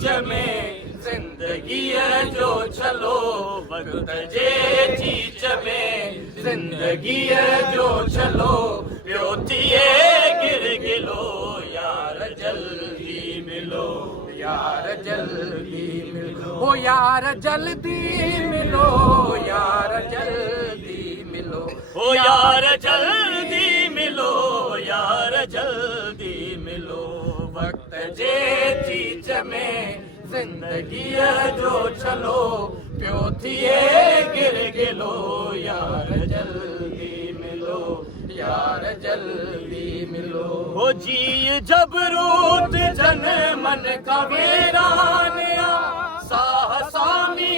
चीच में जिंदगी जो चलो वक्त जे चीच में जिंदगी जो चलो पियो थिए गिर गिलो यार जल्दी मिलो यार जल्दी मिलो ओ यार जल्दी मिलो यार जल्दी मिलो ओ यार जल्दी मिलो यार जल्दी मिलो वक्त जे चीच में जिंदगी जो चलो पियो थिए गिर गिलो यार जल्दी मिलो यार जल्दी मिलो हो जी जबरूत जन मन का वीरानिया साहसामी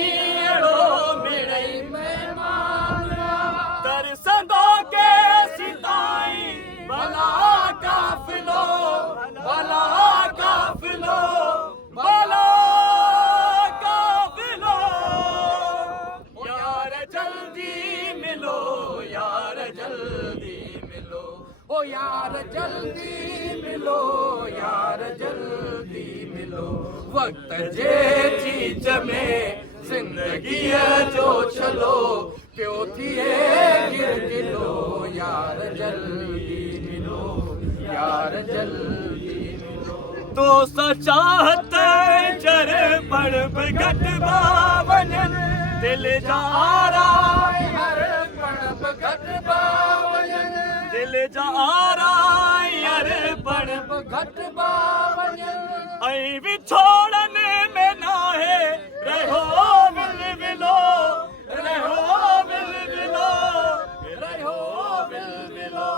अड़ो मिड़ई मेहमान तरसंदो के सिताई भला काफिलो भला काफिलो भला काफिलो यार जल्दी मिलो यार जल्दी मिलो ओ यार जल्दी मिलो यार जल्दी मिलो वक्त जे चीच में जिंदगी जो चलो पियो थिए गिर गिलो यार जल्दी मिलो यार जल्दी मिलो तो सचाहत जर पड़ घट बावजन दिल जारा हर पड़ घट बावजन दिल जारा हर पड़ घट बावजन ऐं विछोड़न में नाहे रहो विल विलो रहो विल विलो रहो विल विलो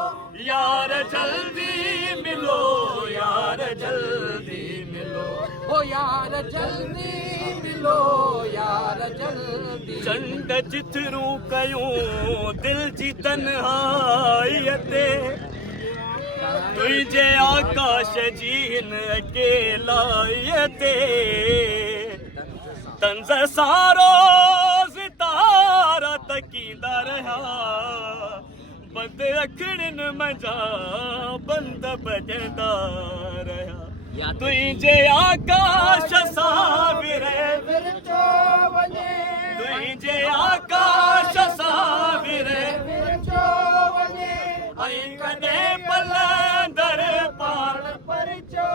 यार जल्दी मिलो यार जल्दी मिलो ओ यार जल्दी मिलो यार जल्दी चंड चिथरू कयूं दिल जी तन्हाई ते तुझे आकाश जी हिन अकेलाई ते तंज़ सारो सितारा तकींदा रहा बंद अखड़न मजा बंद बजंदा रहा तुझे आकाश साविरे विरचो वने तुझे आकाश साविरे विरचो वने ऐं कॾहिं पलंदर पाण परचो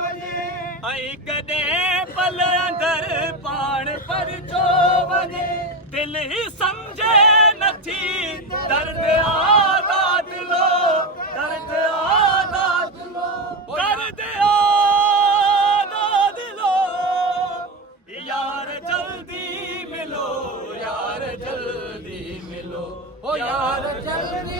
वने ऐं कॾहिं पलंदर पाण परचो वने दिल ही समझे नथी दर्द आज़ाद लो दर्द आज़ाद लो दर्द आज़ाद लो यार जल्दी मिलो यार जल्दी मिलो ओ यार जल्दी